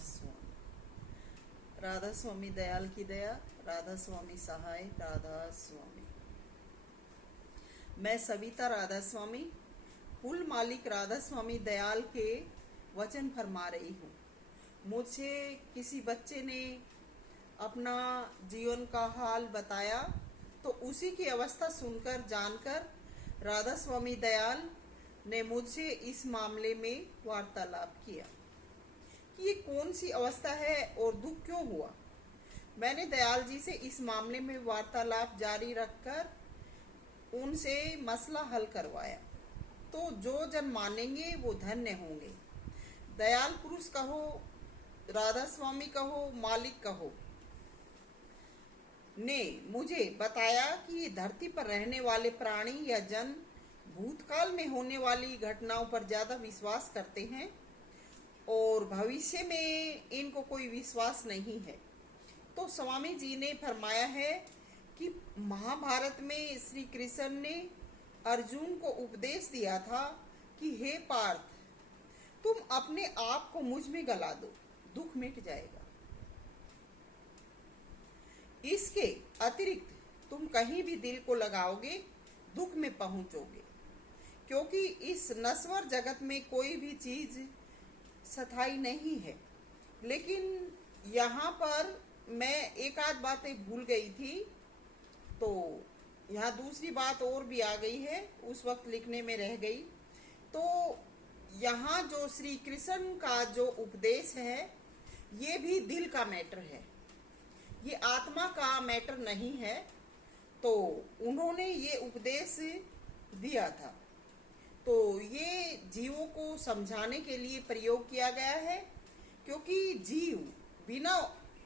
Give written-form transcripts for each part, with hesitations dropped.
स्वामी। राधा स्वामी दयाल की दया, राधा स्वामी सहाय, राधा स्वामी। मैं सविता राधा स्वामी कुल मालिक राधा स्वामी दयाल के वचन फरमा रही हूँ। मुझे किसी बच्चे ने अपना जीवन का हाल बताया तो उसी की अवस्था सुनकर जानकर राधा स्वामी दयाल ने मुझसे इस मामले में वार्तालाप किया कि ये कौन सी अवस्था है और दुख क्यों हुआ। मैंने दयाल जी से इस मामले में वार्तालाप जारी रखकर उनसे मसला हल करवाया। तो जो जन मानेंगे वो धन्य होंगे। दयाल पुरुष कहो, राधा स्वामी कहो, मालिक कहो, ने मुझे बताया कि ये धरती पर रहने वाले प्राणी या जन भूतकाल में होने वाली घटनाओं पर ज्यादा विश्वास करते हैं और भविष्य में इनको कोई विश्वास नहीं है। तो स्वामी जी ने फरमाया है कि महाभारत में श्री कृष्ण ने अर्जुन को उपदेश दिया था कि हे पार्थ, तुम अपने आप को मुझ में गला दो, दुख मिट जाएगा। इसके अतिरिक्त तुम कहीं भी दिल को लगाओगे दुख में पहुंचोगे, क्योंकि इस नश्वर जगत में कोई भी चीज स्थायी नहीं है। लेकिन यहाँ पर मैं एक आध बातें भूल गई थी, तो यहाँ दूसरी बात और भी आ गई है, उस वक्त लिखने में रह गई। तो यहाँ जो श्री कृष्ण का जो उपदेश है ये भी दिल का मैटर है, ये आत्मा का मैटर नहीं है। तो उन्होंने ये उपदेश दिया था, तो ये जीवों को समझाने के लिए प्रयोग किया गया है, क्योंकि जीव बिना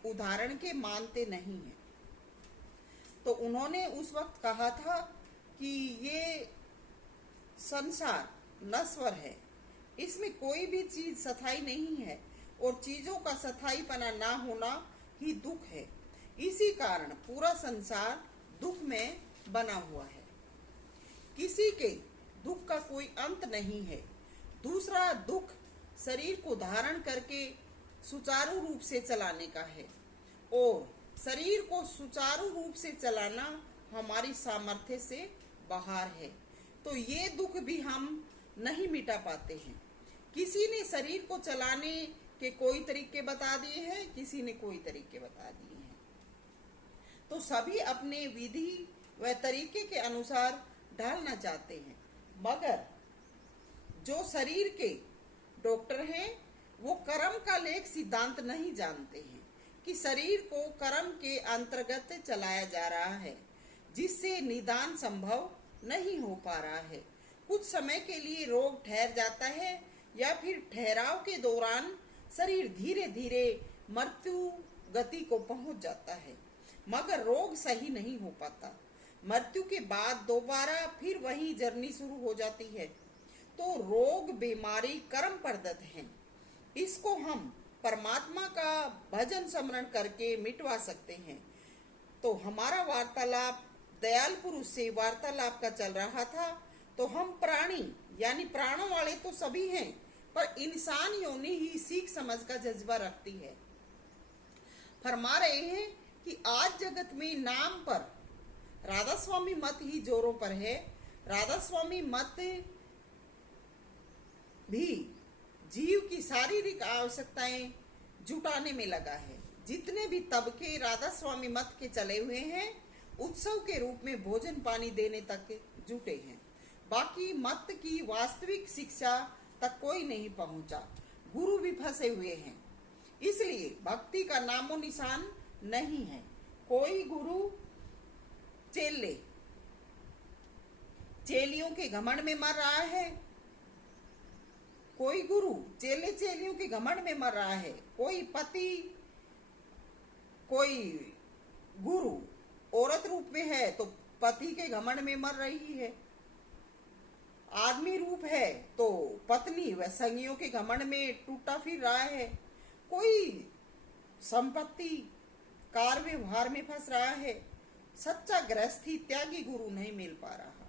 उदाहरण के मानते नहीं है। तो उन्होंने उस वक्त कहा था कि ये संसार नश्वर है, इसमें कोई भी चीज स्थायी नहीं है और चीजों का स्थायीपना ना होना ही दुख है। इसी कारण पूरा संसार दुख में बना हुआ है। किसी के दुख का कोई अंत नहीं है। दूसरा दुख शरीर को धारण करके सुचारू रूप से चलाने का है, और शरीर को सुचारू रूप से चलाना हमारी सामर्थ्य से बाहर है। तो ये दुख भी हम नहीं मिटा पाते हैं। किसी ने शरीर को चलाने के कोई तरीके बता दिए हैं, किसी ने कोई तरीके बता दिए हैं। तो सभी अपने विधि व तरीके के अनुसार ढालना चाहते हैं, मगर जो शरीर के डॉक्टर हैं वो कर्म का लेख सिद्धांत नहीं जानते हैं कि शरीर को कर्म के अंतर्गत चलाया जा रहा है, जिससे निदान संभव नहीं हो पा रहा है। कुछ समय के लिए रोग ठहर जाता है या फिर ठहराव के दौरान शरीर धीरे धीरे मृत्यु गति को पहुंच जाता है, मगर रोग सही नहीं हो पाता। मृत्यु के बाद दोबारा फिर वही जर्नी शुरू हो जाती है। तो रोग बीमारी कर्म प्रदत्त है, इसको हम परमात्मा का भजन स्मरण करके मिटवा सकते हैं। तो हमारा वार्तालाप दयाल पुरुष से वार्तालाप का चल रहा था। तो हम प्राणी यानी प्राणों वाले तो सभी हैं, पर इंसान योनि ही सीख समझ का जज्बा रखती है। फरमा रहे हैं कि आज जगत में नाम पर राधा स्वामी मत ही जोरों पर है। राधा स्वामी मत भी जीव की शारीरिक आवश्यकताएं जुटाने में लगा है। जितने भी तबके राधा स्वामी मत के चले हुए हैं उत्सव के रूप में भोजन पानी देने तक जुटे हैं। बाकी मत की वास्तविक शिक्षा तक कोई नहीं पहुंचा। गुरु भी फंसे हुए हैं, इसलिए भक्ति का नामो निशान नहीं है। कोई गुरु चेलियों के घमंड में मर रहा है, कोई गुरु चेलियों के घमंड में मर रहा है, कोई पति कोई गुरु औरत रूप में है तो पति के घमंड में मर रही है, आदमी रूप है तो पत्नी व संगियों के घमंड में टूटा फिर रहा है, कोई संपत्ति कार व्यवहार में फंस रहा है। सच्चा गृहस्थी त्यागी गुरु नहीं मिल पा रहा।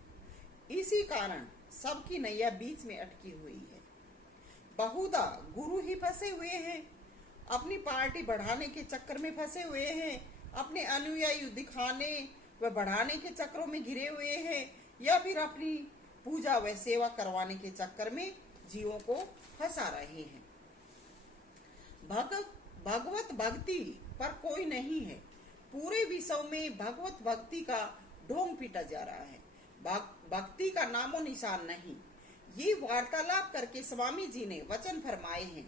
इसी कारण सबकी नैया बीच में अटकी हुई है। बहुधा गुरु ही फंसे हुए हैं अपनी पार्टी बढ़ाने के चक्कर में फंसे हुए हैं, अपने अनुयायी दिखाने व बढ़ाने के चक्करों में घिरे हुए हैं, या फिर अपनी पूजा व सेवा करवाने के चक्कर में जीवों को फंसा रहे हैं। भगवत भक्ति पर कोई नहीं है। पूरे विश्व में भगवत भक्ति का ढोंग पीटा जा रहा है। भक्ति का नामो निशान नहीं। ये वार्तालाप करके स्वामी जी ने वचन फरमाए हैं।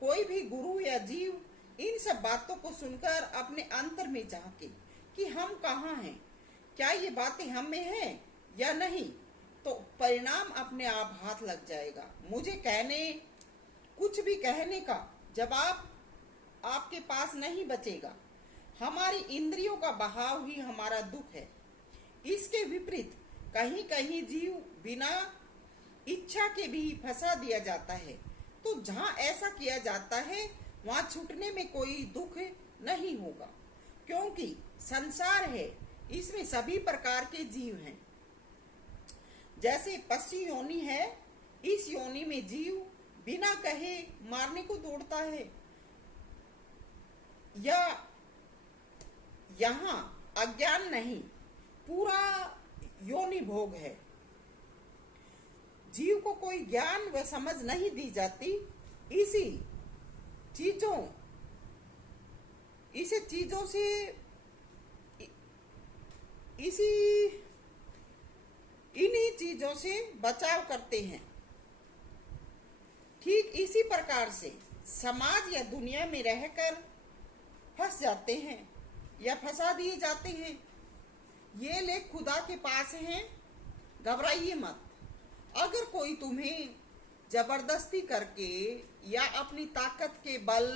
कोई भी गुरु या जीव इन सब बातों को सुनकर अपने अंतर में झांके कि हम कहाँ हैं, क्या ये बातें हम में हैं या नहीं, तो परिणाम अपने आप हाथ लग जाएगा। मुझे कुछ भी कहने का जवाब आपके पास नहीं बचेगा। हमारी इंद्रियों का बहाव ही हमारा दुख है। इसके विपरीत कहीं कहीं जीव बिना इच्छा के भी फंसा दिया जाता है। तो जहाँ ऐसा किया जाता है वहाँ छूटने में कोई दुख नहीं होगा, क्योंकि संसार है, इसमें सभी प्रकार के जीव हैं। जैसे पक्षी योनि है, इस योनि में जीव बिना कहे मारने को दौड़ता है, या यहाँ अज्ञान नहीं, पूरा योनि भोग है। जीव को कोई ज्ञान व समझ नहीं दी जाती। इन्हीं चीजों से बचाव करते हैं। ठीक इसी प्रकार से समाज या दुनिया में रहकर फंस जाते हैं या फंसा दिए जाते हैं। ये लेख खुदा के पास हैं, घबराइए मत। अगर कोई तुम्हें जबरदस्ती करके या अपनी ताकत के बल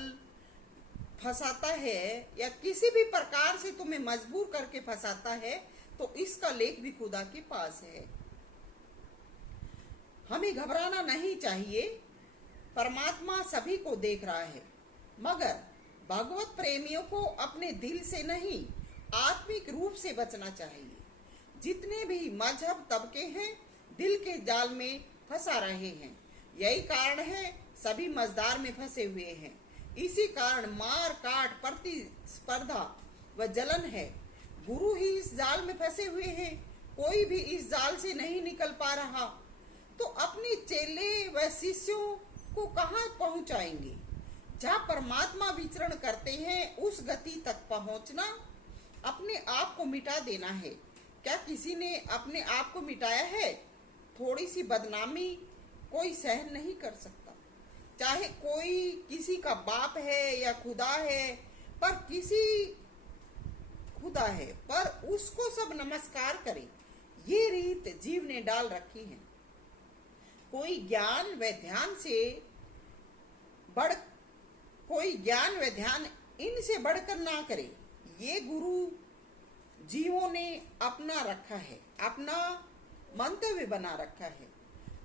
फंसाता है या किसी भी प्रकार से तुम्हें मजबूर करके फंसाता है, तो इसका लेख भी खुदा के पास है। हमें घबराना नहीं चाहिए। परमात्मा सभी को देख रहा है, मगर भगवत प्रेमियों को अपने दिल से नहीं, आत्मिक रूप से बचना चाहिए। जितने भी मजहब तबके हैं, दिल के जाल में फंसा रहे हैं। यही कारण है सभी मजदार में फंसे हुए हैं। इसी कारण मार काट, प्रतिस्पर्धा व जलन है। गुरु ही इस जाल में फंसे हुए हैं, कोई भी इस जाल से नहीं निकल पा रहा, तो अपने चेले व शिष्यों को कहाँ पहुंचाएंगे? जहाँ परमात्मा विचरण करते हैं, उस गति तक पहुंचना अपने आप को मिटा देना है। क्या किसी ने अपने आप को मिटाया है? थोड़ी सी बदनामी कोई सहन नहीं कर सकता। चाहे कोई किसी का बाप है या खुदा है, पर उसको सब नमस्कार करे, ये रीत जीव ने डाल रखी है। कोई ज्ञान व ध्यान इनसे बढ़कर ना करे। ये गुरु जीवों ने अपना रखा है, अपना मंतव्य बना रखा है।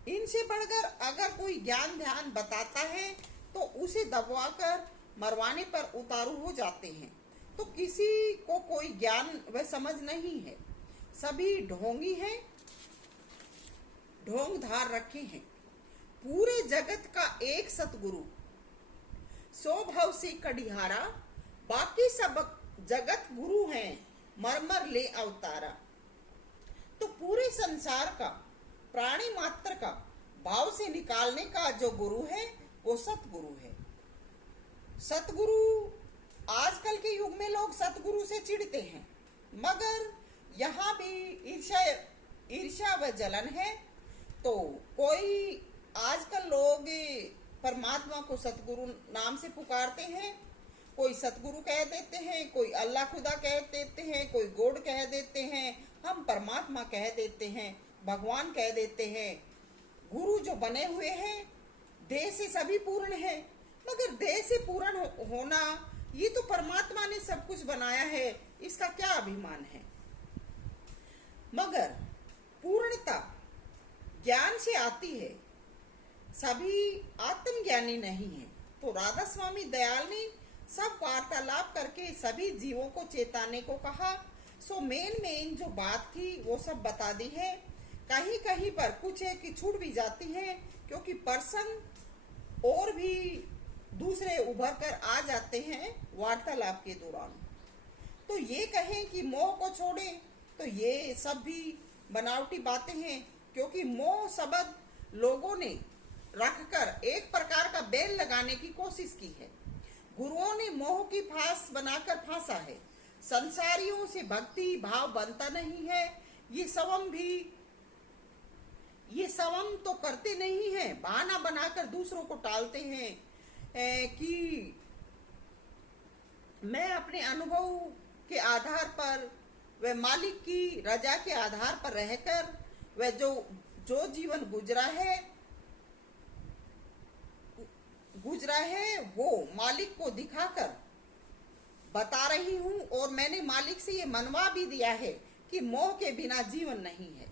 इनसे बढ़कर अगर कोई ज्ञान ध्यान बताता है तो उसे दबवाकर मरवाने पर उतारू हो जाते हैं। तो किसी को कोई ज्ञान व समझ नहीं है। सभी ढोंगी हैं, ढोंग धार रखे हैं। पूरे जगत का एक सतगुरु, 100 भव से कड़िहारा, बाकी सब जगत गुरु हैं, मरमर ले अवतारा। तो पूरे संसार का, प्राणी मात्र का भाव से निकालने का जो गुरु है, वो सतगुरु है। सतगुरु, आजकल के युग में लोग सतगुरु से चिढ़ते हैं, मगर यहाँ भी ईर्ष्या व जलन है। तो कोई आजकल लोग परमात्मा को सतगुरु नाम से पुकारते हैं। कोई सतगुरु कह देते हैं, कोई अल्लाह खुदा कह देते हैं, कोई गॉड कह देते हैं, हम परमात्मा कह देते हैं, भगवान कह देते हैं। गुरु जो बने हुए हैं, देह से सभी पूर्ण है, मगर देह से पूर्ण होना, ये तो परमात्मा ने सब कुछ बनाया है, इसका क्या अभिमान है। मगर पूर्णता ज्ञान से आती है, सभी आत्मज्ञानी नहीं है। तो राधा स्वामी दयाल ने सब वार्तालाप करके सभी जीवों को चेताने को कहा। सो मेन जो बात थी वो सब बता दी है। कहीं कहीं पर कुछ है कि छूट भी जाती है, क्योंकि प्रसंग और भी दूसरे उभर कर आ जाते हैं वार्तालाप के दौरान। तो ये कहें कि मोह को छोड़ें, तो ये सब भी बनावटी बातें हैं, क्योंकि मोह शब्द लोगों ने रखकर एक प्रकार का बेल लगाने की कोशिश की है। गुरुओं ने मोह की फांस बनाकर फांसा है। संसारियों से भक्ति भाव बनता नहीं है। ये सवम तो करते नहीं हैं, बहाना बनाकर दूसरों को टालते हैं कि मैं अपने अनुभव के आधार पर व मालिक की रजा के आधार पर रहकर वह जो जीवन गुजरा है वो मालिक को दिखाकर बता रही हूँ, और मैंने मालिक से ये मनवा भी दिया है कि मोह के बिना जीवन नहीं है।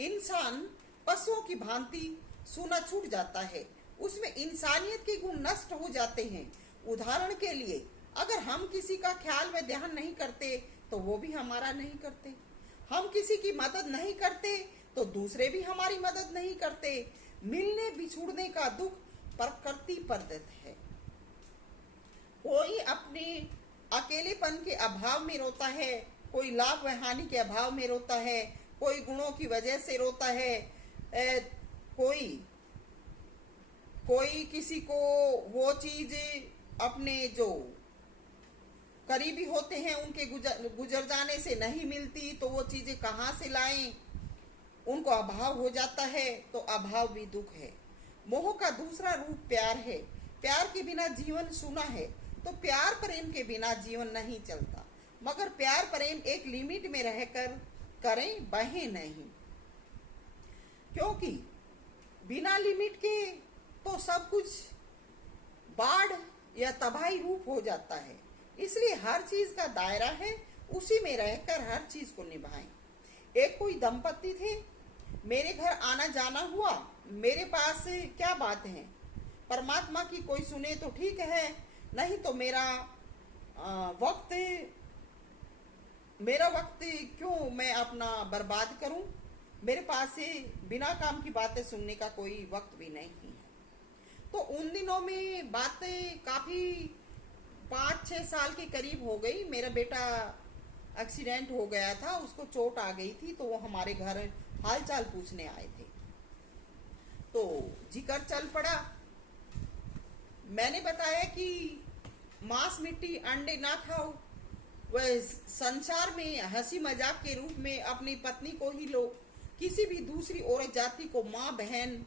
इंसान पशुओं की भांति सूना छूट जाता है, उसमें इंसानियत के गुण नष्ट हो जाते हैं। उदाहरण के लिए, अगर हम किसी का ख्याल व ध्यान नहीं करते तो वो भी हमारा नहीं करते। हम किसी की मदद नहीं करते तो दूसरे भी हमारी मदद नहीं करते। मिलने बिछुड़ने का दुख प्रकृति प्रदत्त है। कोई अपने अकेलेपन के अभाव में रोता है, कोई लाभ व हानि के अभाव में रोता है, कोई गुणों की वजह से रोता है, कोई किसी को वो चीज अपने जो करीबी होते हैं उनके गुजर जाने से नहीं मिलती, तो वो चीजें कहाँ से लाएं, उनको अभाव हो जाता है, तो अभाव भी दुख है। मोह का दूसरा रूप प्यार है। प्यार के बिना जीवन सूना है, तो प्यार प्रेम के बिना जीवन नहीं चलता। मगर प्यार प्रेम एक लिमिट में रहकर करें, बहे नहीं, क्योंकि बिना लिमिट के तो सब कुछ बाढ़ या तबाही रूप हो जाता है। इसलिए हर चीज का दायरा है, उसी में रहकर हर चीज को निभाएं। एक कोई दंपति थे, मेरे घर आना जाना हुआ, मेरे पास क्या बात है, परमात्मा की कोई सुने तो ठीक है, नहीं तो मेरा वक्त क्यों मैं अपना बर्बाद करूं। मेरे पास से बिना काम की बातें सुनने का कोई वक्त भी नहीं है। तो उन दिनों में बातें काफी 5-6 साल के करीब हो गई। मेरा बेटा एक्सीडेंट हो गया था, उसको चोट आ गई थी, तो वो हमारे घर हालचाल पूछने आए थे। तो जिक्र चल पड़ा। मैंने बताया कि मांस मिट्टी अंडे ना खाओ, वह संसार में हंसी मजाक के रूप में अपनी पत्नी को ही लो, किसी भी दूसरी औरत जाति को माँ बहन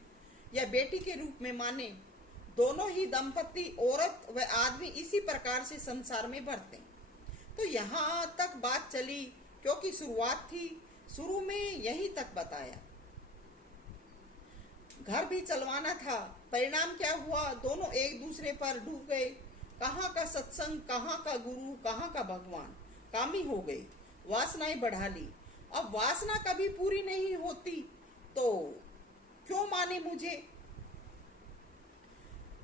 या बेटी के रूप में माने। दोनों ही दंपति, औरत व आदमी, इसी प्रकार से संसार में बढ़ते। तो यहाँ तक बात चली क्योंकि शुरुआत थी, शुरू में यही तक बताया। घर भी चलवाना था। परिणाम क्या हुआ, दोनों एक दूसरे पर डूब गए। कहाँ का सत्संग, कहाँ का गुरु, कहाँ का भगवान, कामी हो गए, वासनाएं बढ़ा ली। अब वासना कभी पूरी नहीं होती, तो क्यों माने मुझे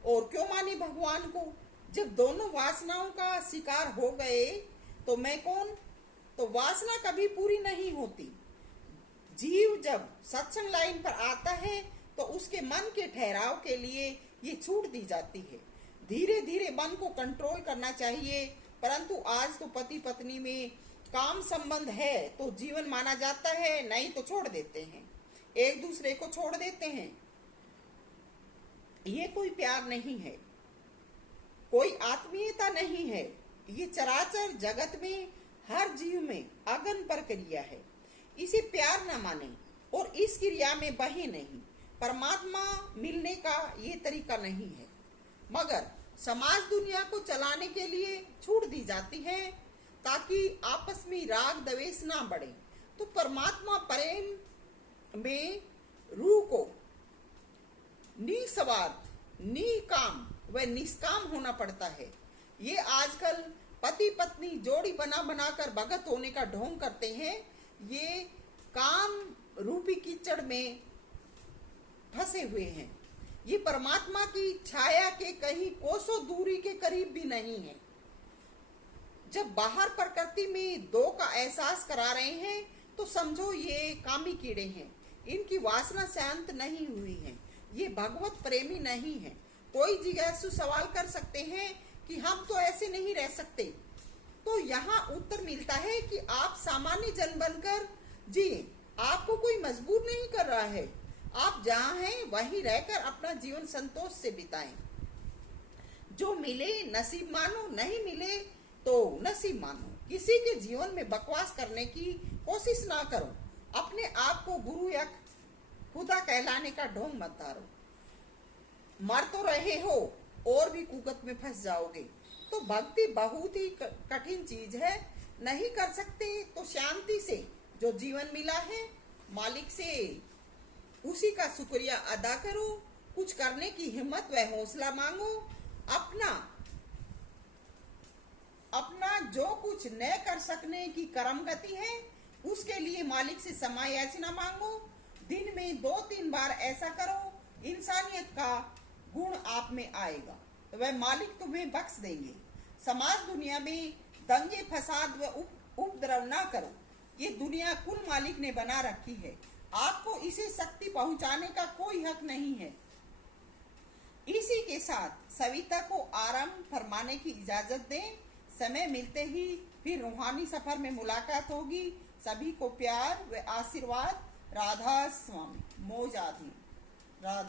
और क्यों माने भगवान को। जब दोनों वासनाओं का शिकार हो गए तो मैं कौन। तो वासना कभी पूरी नहीं होती। जीव जब सत्संग लाइन पर आता है तो उसके मन के ठहराव के लिए ये छूट दी जाती है। धीरे धीरे मन को कंट्रोल करना चाहिए, परंतु आज तो पति पत्नी में काम संबंध है तो जीवन माना जाता है, नहीं तो छोड़ देते हैं, एक दूसरे को छोड़ देते हैं। ये कोई प्यार नहीं है, कोई आत्मीयता नहीं है। ये चराचर जगत में हर जीव में अगन प्रक्रिया है। इसे प्यार न माने और इस क्रिया में बहे नहीं। परमात्मा मिलने का ये तरीका नहीं है, मगर समाज दुनिया को चलाने के लिए छूट दी जाती है ताकि आपस में राग द्वेष ना बढ़े। तो परमात्मा प्रेम में रूह को निस्वार्थ, निकाम व निष्काम होना पड़ता है। ये आजकल पति पत्नी जोड़ी बना बनाकर भगत होने का ढोंग करते हैं। ये काम रूपी कीचड़ में फंसे हुए हैं। ये परमात्मा की छाया के कहीं कोसों दूरी के करीब भी नहीं है। जब बाहर प्रकृति में दो का एहसास करा रहे हैं तो समझो ये कामी कीड़े हैं। इनकी वासना शांत नहीं हुई है, ये भगवत प्रेमी नहीं है। कोई जिज्ञासु सवाल कर सकते हैं कि हम तो ऐसे नहीं रह सकते। तो यहाँ उत्तर मिलता है कि आप सामान्य जन बनकर जिए, आपको कोई मजबूर नहीं कर रहा है। आप जहाँ हैं वहीं रहकर अपना जीवन संतोष से बिताएं। जो मिले नसीब मानो, नहीं मिले तो नसीब मानो। किसी के जीवन में बकवास करने की कोशिश ना करो। अपने आप को गुरु या खुदा कहलाने का ढोंग मत धारो। मर तो रहे हो और भी कुकत में फंस जाओगे। तो भक्ति बहुत ही कठिन चीज है। नहीं कर सकते तो शांति से जो जीवन मिला है मालिक से उसी का शुक्रिया अदा करो। कुछ करने की हिम्मत व हौसला मांगो। अपना जो कुछ न कर सकने की कर्म गति है उसके लिए मालिक से क्षमा याचना मांगो। दिन में 2-3 बार ऐसा करो, इंसानियत का गुण आप में आएगा, वह मालिक तुम्हें बख्श देंगे। समाज दुनिया में दंगे फसाद व उपद्रव ना करो। ये दुनिया कुल मालिक ने बना रखी है, आपको इसे शक्ति पहुंचाने का कोई हक नहीं है। इसी के साथ सविता को आराम फरमाने की इजाजत दें। समय मिलते ही फिर रूहानी सफर में मुलाकात होगी। सभी को प्यार व आशीर्वाद। राधा स्वामी। मोजाधीन। राधा।